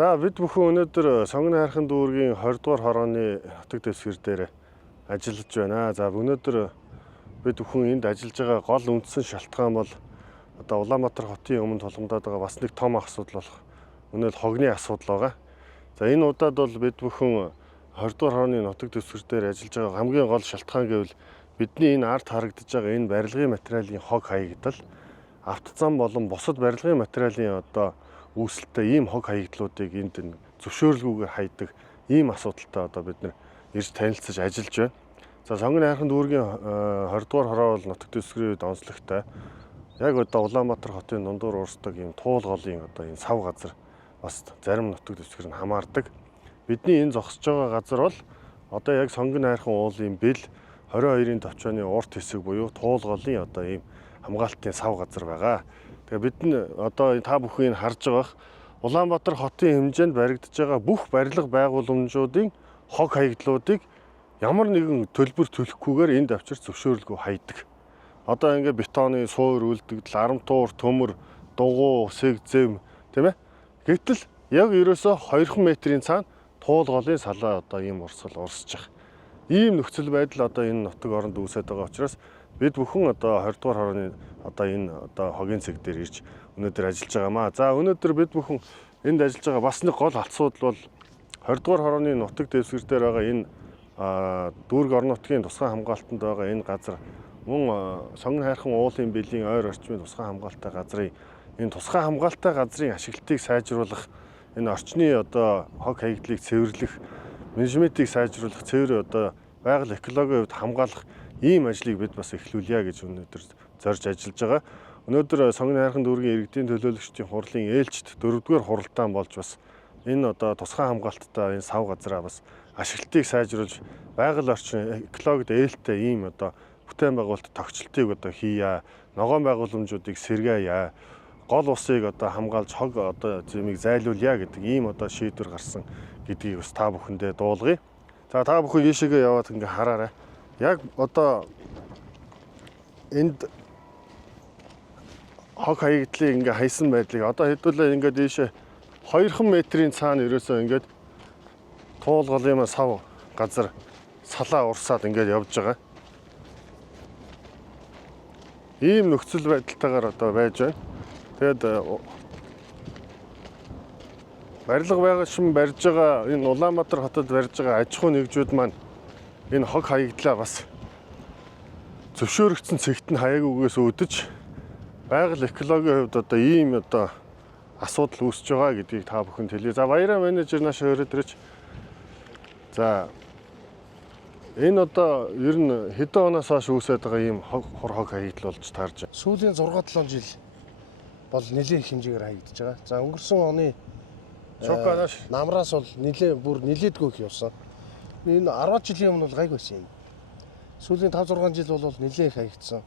За бид бүхэн өнөөдөр Сонгон хайрхан дүүргийн 20 дугаар хорооны нутаг дэвсгэр дээр ажиллаж байна. За өнөөдөр бид бүхэн энд ажиллаж байгаа гол үндсэн шалтгаан бол одоо Улаанбаатар хотын өмнө тулгамдаад байгаа бас нэг том асуудал болох өнөө хогны асуудал байгаа. За энэ удаад бол бид бүхэн 20 дугаар хорооны нутаг дэвсгэр дээр ажиллаж байгаа хамгийн гол шалтгаан гэвэл бидний энэ ард харагдаж байгаа энэ барилгын материалын хог хаягдал, автозам болон бусад барилгын материалын одоо үүсэлттэй ийм хог хаягдлуудыг энд зөвшөөрлгүйгээр хайдаг ийм асуудалтай одоо бид нэр ирж танилцаж ажиллаж байна. За Сонгон хайрхан дүүргийн 20 дугаар хороо бол нутаг дэвсгэрийн үед онцлогтой. Яг одоо Улаанбаатар хотын дундуур уурсдаг ийм туул голын одоо энэ сав газар бас зарим нутаг дэвсгэр нь хамаардаг. Бидний энэ зогсож байгаа газар бол одоо яг Сонгон хайрхан уулын бэл 22-ын товчооны урт хэсэг буюу туул голын одоо ийм хамгаалтын сав газар байгаа. Тэгээ бид нь одоо та бүхэн харж байгаа Улаанбаатар хотын хэмжээнд баригдаж байгаа бүх барилга байгууламжуудын хог хаягдлуудыг ямар нэгэн төлбөр төлөхгүйгээр энд авчирч зөвшөөрлгүй хайдаг. Одоо ингээ бетоны суур үлдэгдэл, арамтуур, төмөр, дугуй, усэг, зэв тийм ээ. Гэтэл яг ерөөсөө 2 метрийн цаана туул голын салаа одоо ийм урсгал урсж байгаа. Ийм нөхцөл байдал одоо энэ нутаг оронд үүсэж байгаа учраас бид бүхэн одоо 20 дугаар хорооны одоо энэ одоо хогийн цэг дээр ирж өнөөдөр ажиллаж байгаамаа. За өнөөдөр бид бүхэн энд ажиллаж байгаа бас нэг гол асуудал бол 20 дугаар хорооны нутаг дэвсгэр дээр байгаа энэ дүүрэг орон нутгийн тусгай хамгаалтанд байгаа энэ газар мөн Сонгон хайрхан уулын бэлийн ойр орчмын тусгай хамгаалтай газрын энэ тусгай хамгаалтай газрын ашиглалтыг сайжруулах энэ орчны одоо хог хаягдлыг цэвэрлэх менежментийг сайжруулах цэвэр одоо байгаль экологийн хувьд хамгаалах ийм ажлыг бид бас эхлүүлье гэж өнөөдөр зорж ажиллаж байгаа. Өнөөдөр Сонгон хайрхан дүүргийн иргэдийн төлөөлөгчдийн хурлын ээлжид 4-р хуралдаан болж бас энэ одоо тусгай хамгаалттай энэ сав газраа бас ашиглалтыг сайжруулж байгаль орчин экологид ээлтэй ийм одоо бүтээн байгуулалт тогтцолтыг одоо хийя, ногоон байгууламжуудыг сэргээе, гол усыг одоо хамгаалж хог одоо зэмийг зайлуулъя гэдэг ийм одоо шийдвэр гарсан гэдгийг бас та бүхэндээ дуулгая. За та бүхэн ийшээгээ яваад ингээ хараарай. Яг одоо энд хог хаягдлыг ингээ хайсан байдлыг одоо хэдүүлээ ингээ дээшээ 2 метрийн цаана ерөөсөө ингээд туул голын сав газар салаа урсаад ингээд явж байгаа. Ийм нөхцөл байдалтайгаар одоо байж байна. Тэгэд барилга байгуулшин барьж байгаа энэ Улаанбаатар хотод барьж байгаа аж ахуй нэгжүүд маань энэ хог хаягдлаа бас зөвшөөрөгдсөн цэгт нь хаяагүйгээс үүдэж байгаль экологийн хувьд одоо ийм одоо асуудал үүсэж байгаа гэдгийг та бүхэнд хэлье. За баяраа менежер нааш өрөөд ирж. За энэ одоо ер нь хэдэн оноос хойш үүсээд байгаа ийм хог хаягдал болж таарж байна. Сүүлийн 6-7 жил бол нэлээд их хэмжээгээр хаягдж байгаа. За өнгөрсөн оны намраас бол нэлээдгүй их явсан. Энэ 10 жилийн өмнө бол гайг байсан юм. Сүүлийн 5-6 жил бол нэлээд их хаягдсан.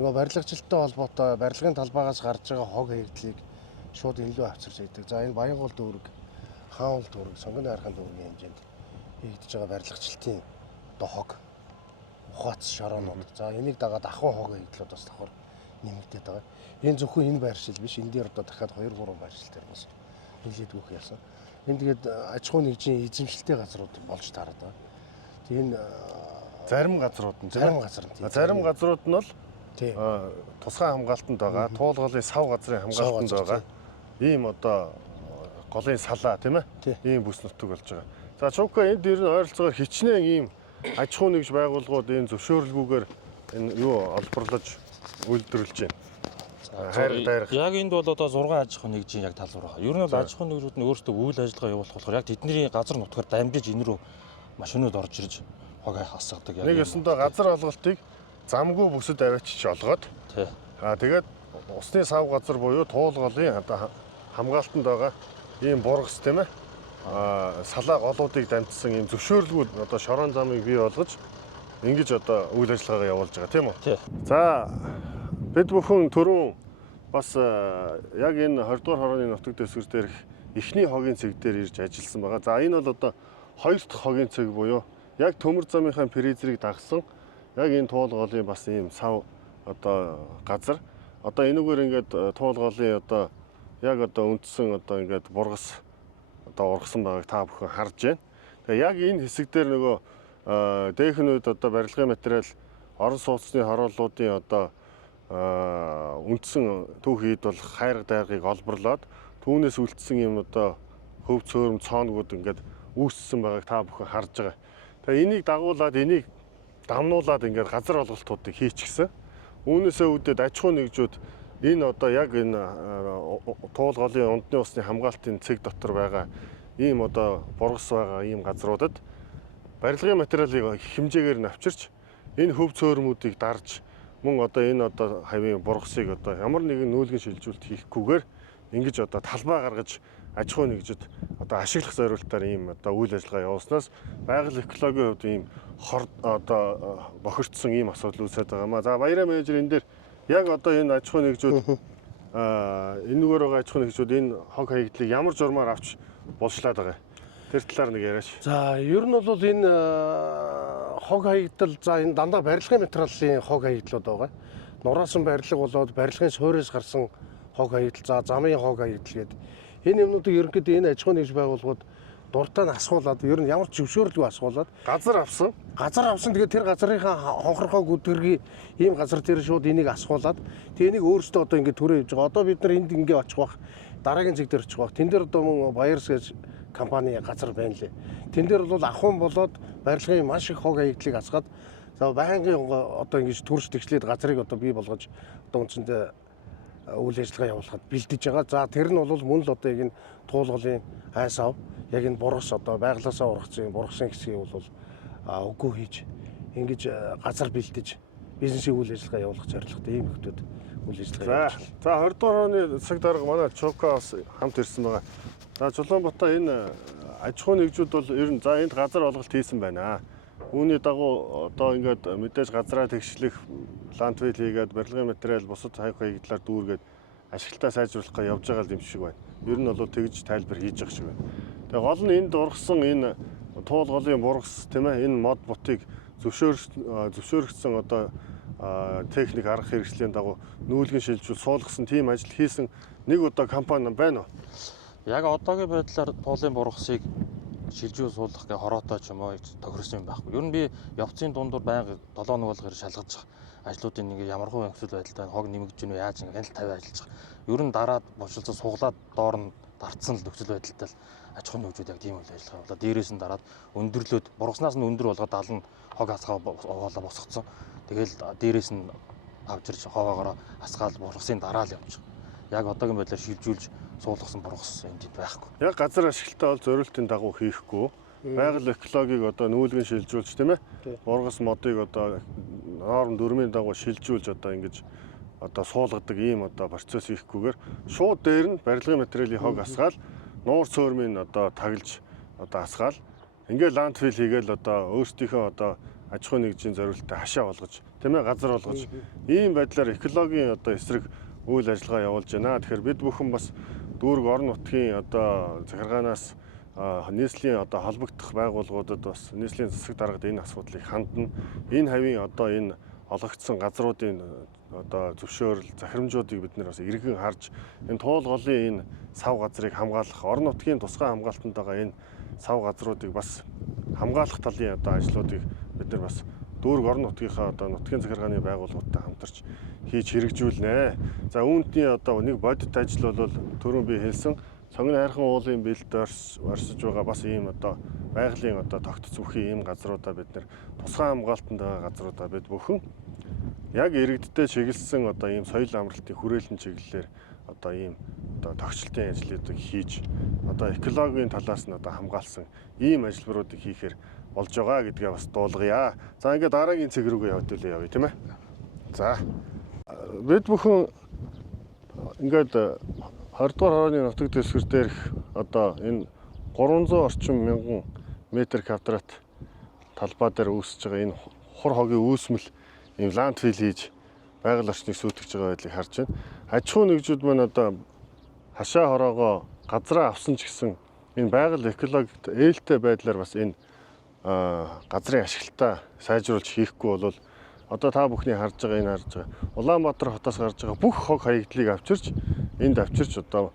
Нөгөө барилгачлалтай холбоотой барилгын талбайгаас гарч байгаа хог хаягдлыг шууд илүү авчирч байдаг. За энэ Баянгол дүүрэг, Хаанул дүүрэг, Сонгон хайрхан дүүргийн хэмжээнд хийгдэж байгаа барилгачлалтын хог, ухаац шороонууд. За энийг дагаад ахуй хог хаягдлууд бас давхар нэмэгдээд байгаа. Энэ зөвхөн энэ байршил биш. Энэ дээр одоо дахиад 2-3 байршил дээр бас нэлээдгүйх яасан. Энэ тэгээд аж ахуй нэгжийн эзэмшилтэй газрууд болж таарад байгаа. Тэгээ энэ зарим газрууд нь зарим газрууд нь бол тусгай хамгаалтанд байгаа, туул голын сав газрын хамгаалтанд байгаа. Ийм одоо голын салаа тийм ээ. Ийм бүс нутаг болж байгаа. За Чука энд ер нь ойролцоогоор хичнээн ийм аж ахуй нэгж байгууллагууд энэ зөвшөөрлгүйгээр энэ юу олборлож үйлдвэрлэж байна. Хайрга дайрах. Яг энд бол одоо 6 аж ахуй нэгжийн яг тал руу байгаа. Ер нь бол аж ахуй нэгжүүд нь өөрсдөө үйл ажиллагаа явуулах болохоор яг тэдний газар нутгаар дамжиж энэ рүү машинууд орж ирж хог хасгадаг. Нэг ёсондоо газар олголтыг замгүй бүсэд аваачиж олгоод тэгээд усны сав газар буюу туул голын одоо хамгаалтанд байгаа ийм бургас тийм ээ салаа голуудыг дамжсан ийм зөвшөөрлгүй одоо шорон замыг бий болгож ингэж одоо үйл ажиллагаагаа явуулж байгаа тийм үү. За бид бүхэн түрүүн бас яг энэ 20 дугаар хорооны нутаг дэвсгэр дээрх эхний хогийн цэг дээр ирж ажилласан байгаа. За энэ бол одоо 2 дахь хогийн цэг буюу яг төмөр замынхаа фрезерийг дагсан яг энэ туул голын бас ийм сав одоо газар. Одоо энэгээр ингээд туул голын одоо яг одоо үндсэн одоо ингээд бургас одоо ургасан байгааг та бүхэн харж байна. Тэгээ яг энэ хэсэг дээр нөгөө дээхнүүд одоо барилгын материал орон сууцны хорооллуудын одоо үндсэн түүхийд бол хайрга дайргыг олборлоод түүнээс үлдсэн юм одоо хөв цөөрөм цооногуд ингээд үүссэн байгааг та бүхэн харж байгаа. Тэгээ энийг дагуулад энийг дамнуулаад ингээд газар олголтуудыг хийчихсэн. Үүнээсээ үүдээд аж ахуй нэгжүүд энэ одоо яг энэ туул голын ундны усны хамгаалтын цэг дотор байгаа ийм одоо бургас байгаа ийм газруудад барилгын материалыг хэмжээгээр нь авчирч энэ хөв цөөрмүүдийг дарж мөн одоо энэ одоо хавийн бургасыг одоо ямар нэгэн нүүлгэн шилжүүлэлт хийхгүйгээр ингэж одоо талбай гаргаж аж ахуй нэгжид одоо ашиглах зорилтоор ийм одоо үйл ажиллагаа явуулснаас байгаль экологийн хувьд ийм одоо бохирдсон ийм асуудал үүсэж байгаа маа. За баяраа менежер энэ дээр яг одоо энэ аж ахуй нэгжүүд энэгээр байгаа аж ахуй нэгжүүд энэ хог хаягдлыг ямар журмаар авч булшлаад байгаа. Тэр талаар нэг яриач. За ер нь бол энэ хог хаягдал за энэ дандаа барилгын материалын хог хаягдлууд байгаа. Нураасан барилга болоод барилгын суурьс гарсан хог хаягдал, за замын хог хаягдал гэдэг. Энэ юмнуудыг ерөнхийдөө энэ аж ахуй нэгж байгууллагууд дуртай нь асуулаад ер нь ямар ч зөвшөөрлгүй асуулаад газар авсан. Тэгээд тэр газрынхаа хонхорхоо гүдгэргийн ийм газар дээр шууд энийг асуулаад тэгээ энийг өөрсдөө одоо ингэ төрөө хийж байгаа. Одоо бид нар энд ингэ очих бах. Дараагийн зэг дээр очих бах. Тэн дээр одоо мөн Баярс гэж компани газар байна лээ. Тэн дээр бол ахуйн болоод барилгын маш их хог хаягдлыг асгаад за байнгын одоо ингэж төрж тэгшлээд газрыг одоо бий болгож одоо үндсэндээ үйл ажиллагаа явуулахад бэлдэж байгаа. За тэр нь бол мөн л одоо яг энэ туулгалын айс ав яг энэ бургас одоо байглаасаа ургацсан бургасын хэсгийг бол үгүй хийж ингэж газар бэлдэж бизнесийн үйл ажиллагаа явуулах зорилготой ийм хүмүүс үйл ажиллагаа явуулж байна. За 20 дугаар оны засаг дарга манай Чука бас хамт ирсэн байгаа. За Чулуунбатаа энэ аж ахуй нэгжүүд бол ер нь за энд газар олголт хийсэн байна. Үүний дагуу одоо ингээд мэдээж газраа тэгшлэх ландфил хийгээд барилгын материал бусад хаягдлаар дүүргээд ашиглалтаа сайжруулах явж байгаа юм шиг байна. Ер нь бол тэгж тайлбар хийж байгаа шиг байна. Тэгээ гол нь энд ургасан энэ туул голын бургас тийм ээ энэ мод бутыг зөвшөөрөгдсөн одоо техник арга хэрэгслийн дагуу нүүлгэн шилжүүл суулгасан тийм ажил хийсэн нэг удаа компани байна уу? Яг одоогийн байдлаар туулын бургасыг шилжүүл суулгах гэх хороотой ч юм уу тохирсон юм байхгүй. Ер нь би явцын дундуур байнга 7 хоног болгоор шалгаж байгаа. Ажлуудын ингээ ямархуу нөхцөл байдалтай хог нэмэгдэж гинөө яаж ингээ хяналт тавиа ажиллаж байгаа. Ер нь дараад бошилцоо суглаад доор нь дарцсан л нөхцөл байдалтай л аж ахуйн нэгжүүд яг тийм үйл ажиллагаа явуулаад дээрээс нь дараад өндөрлөөд бургаснаас нь өндөр болгоод 70 хог хасгаа оголоо босгоцсон. Тэгэл дээрээс нь авчирч хогоогоор хасгаал бургасын дараа л явж байгаа. Яг одоогийн байдлаар шилжүүлж суулгасан бургас энд байхгүй. Яг газар ашиглалтаа бол зориултын дагуу хийхгүй. Байгаль экологийг одоо нүүлгэн шилжүүлж тийм ээ. Бургас модыг одоо норм дүрмийн дагуу шилжүүлж одоо ингэж одоо суулгадаг ийм одоо процесс хийхгүйгээр шууд дээр нь барилгын материалын хог асгаал нуур цөөрмийн одоо таглаж одоо асгаал ингээд ландфил хийгээл одоо өөрсдийнхөө одоо аж ахуй нэгжийн зориултаа хашаа болгож тийм ээ газар болгож ийм байдлаар экологийн одоо эсрэг үйл ажиллагаа явуулж байна. Тэгэхээр бид бүхэн бас дүүрэг орон нутгийн одоо захиргаанаас нийслэлийн одоо холбогдох байгууллагуудад бас нийслэлийн засаг даргад энэ асуудлыг хандна. Энэ хавийн одоо энэ олгогдсон газруудын одоо зөвшөөрөл захирамжуудыг бид нэр бас эргэн харж энэ туул голын энэ сав газрыг хамгаалах орон нутгийн тусгай хамгаалтанд байгаа энэ сав газруудыг бас хамгаалах талын одоо ажлуудыг бид нар бас дүүрэг орон нутгийнхаа одоо нутгийн захиргааны байгууллагуудтай хамтарч хийж хэрэгжүүлнэ. За үүнтний одоо нэг бодит ажил бол түрүүн би хэлсэн цогны хайрхан уулын бэлд орсож байгаа бас ийм одоо байгалийн одоо тогтц бүхий ийм газруудаа бид нэр тусгай хамгаалтанд байгаа газруудаа бид бүхэн яг иргэдтэй чиглэсэн одоо ийм соёл амралтын хүрээлэн чиглэлээр одоо ийм одоо тогтчлтын ажлуудыг хийж одоо экологийн талаас нь одоо хамгаалсан ийм ажиллбаруудыг хийхээр болж байгаа гэдгээ бас дуулгая. За ингээд дараагийн цэг рүүгээ явъя тийм ээ. За бид бүхэн ингээд 20 дугаар хорооны нутаг дэвсгэр дээрх одоо энэ 300 орчим мянган метр квадрат талбай дээр үүсэж байгаа энэ хур хогийн үүсмэл ийм ландфил хийж байгаль орчныг сүйтгэж байгаа байдлыг харж байна. Аж ахуй нэгжүүд маань одоо хашаа хороогоо газраа авсан ч гэсэн энэ байгаль экологид ээлтэй байдлаар бас энэ газрын ашиглалтаа сайжруулж хийхгүй бол одоо та бүхний харж байгаа Улаанбаатар хотоос гарч байгаа бүх хог хаягдлыг авчирч энд авчирч одоо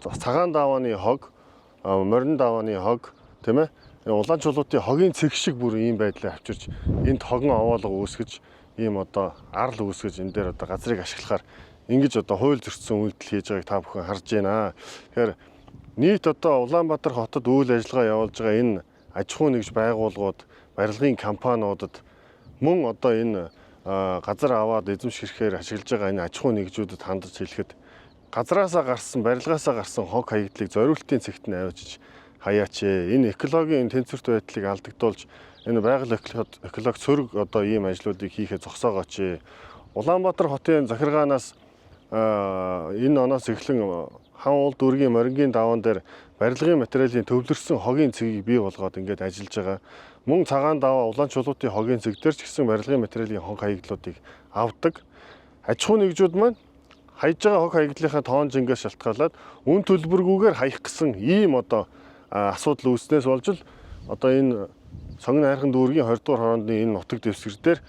цагаан давааны хог морин давааны хог тийм ээ улаан чулуутын хогийн цэг шиг бүр ийм байдлаар авчирч энд хогон овоолго үүсгэж ийм одоо арал үүсгэж энэ дээр одоо газрыг ашиглахаар ингэж одоо хууль зөрчсөн үйлдэл хийж байгааг та бүхэн харж байна. Тэгэхээр нийт одоо Улаанбаатар хотод үйл ажиллагаа явуулж байгаа энэ аж ахуй нэгж байгууллагууд, барилгын компаниудад мөн одоо энэ газар аваад эзэмшихээр ашиглаж байгаа энэ аж ахуй нэгжүүдэд хандаж хэлэхэд газраасаа гарсан, барилгаасаа гарсан хог хаягдлыг зориултын цэгт нь авчиж хаяач. Энэ экологийн тэнцвэрт байдлыг алдагдуулж энэ байгаль экологи сөрөг одоо ийм ажлуудыг хийхэд зогсоогооч. Улаанбаатар хотын захиргаанаас энэ оноос эхлэн хан уул дүүргийн морингийн даваан дээр барилгын материалын төвлөрсөн хогийн цэгийг бий болгоод ингээд ажиллаж байгаа. Мөн цагаан даваа улаан чулуутын хогийн цэг дээр ч гэсэн барилгын материалын хог хаягдлуудыг авдаг. Аж ахуй нэгжүүд маань хайж байгаа хог хаягдлынхаа тоон жингээс шалтгаалаад үн төлбөргүйгээр хаях гэсэн ийм одоо асуудал үүснээс болж л одоо энэ Сонгон хайрхан дүүргийн 20 дугаар хорооны энэ нутаг дэвсгэр дээр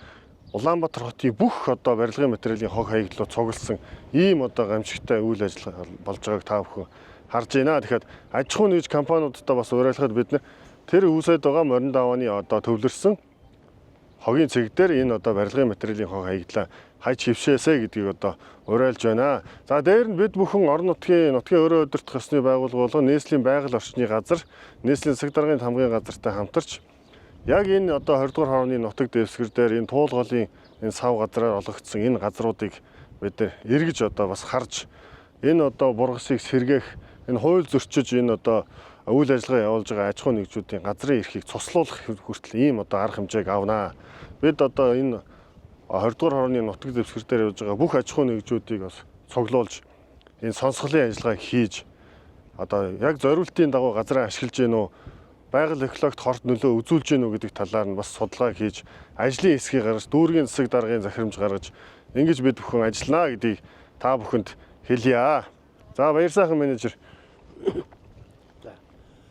Улаанбаатар хотын бүх одоо барилгын материалын хог хаягдлууд цугласан ийм одоо гамшигтай үйл ажиллагаа болж байгааг та бүхэн харж байна. Тэгэхээр аж ахуй нэгж компаниудтай бас уриалахад бид нар тэр үүсэд байгаа морин давааны одоо төвлөрсөн хогийн цэг дээр энэ одоо барилгын материалын хог хаягдлаа хайж хөвшөөсэй гэдгийг одоо уриалж байна. За дээр нь бид бүхэн орон нутгийн өрөө өдөртөх ёсны байгууллага болон нийслэлийн байгаль орчны газар, нийслэлийн засаг даргын хамгийн газартай хамтарч яг энэ одоо 20 дугаар хорооны нутаг дэвсгэр дээр энэ туулгалын энэ сав газраар олгогдсон энэ газруудыг бид нар эргэж одоо бас харж энэ одоо бургасыг сэргээх энэ хууль зөрчиж энэ одоо үйл ажиллагаа явуулж байгаа аж ахуй нэгжүүдийн газрын эрхийг цуслуулах хүртэл ийм одоо арга хэмжээг авнаа. Бид одоо энэ 20 дугаар хорооны нутаг дэвсгэр дээр явж байгаа бүх аж ахуй нэгжүүдийг бас цуглуулж энэ сонсголын ажиллагааг хийж одоо яг зориултын дагуу газраа ашиглаж гэнэ үү, байгаль экологид хорт нөлөө үзүүлж гэнэ үү гэдэг талаар нь бас судалгаа хийж ажлын хэсгийг гаргаж дүүргийн засаг даргын захирамж гаргаж ингэж бид бүхэн ажиллана гэдгийг та бүхэнд хэлье. За баяр сайхан менежер.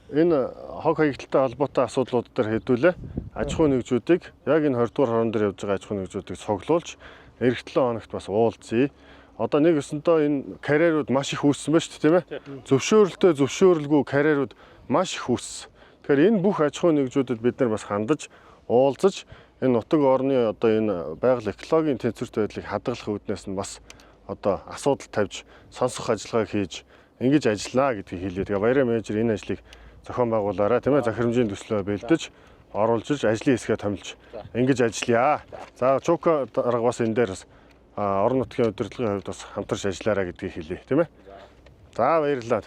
Энэ хог хаягдaltaй холбоотой асуудлууд дээр хэдүүлээ аж ахуй нэгжүүдийг яг энэ 20 дугаар хорон дээр явж байгаа аж ахуй нэгжүүдийг цуглуулж эх 7 хоногт бас уулзъя. Одоо нэг өсөндөө энэ карьерууд маш их үүссэн байна шүү дээ, тийм ээ. Зөвшөөрөлтөө зөвшөөрөлгүй карьерууд маш их үүссэн. Тэгэхээр энэ бүх аж ахуй нэгжүүдэд бид нар бас хандаж уулзаж энэ нутаг орны одоо энэ байгаль экологийн тэнцвэрт байдлыг хадгалах үүднээс нь бас одоо асуудал тавьж сонсох ажиллагааг хийж ингэж ажиллана гэдгийг хэлээ. Тэгээ баярын менежер энэ ажлыг зохион байгуулаарай, тийм ээ. Захирамжийн төслөө бэлдэж оруулж ажлын хэсгээ томилж ингэж ажиллая. За Чука дарга бас энэ дээр орон нутгийн удирдлагын хувьд бас хамтарч ажиллаарай гэдгийг хэлье, тийм ээ. За баярлалаа.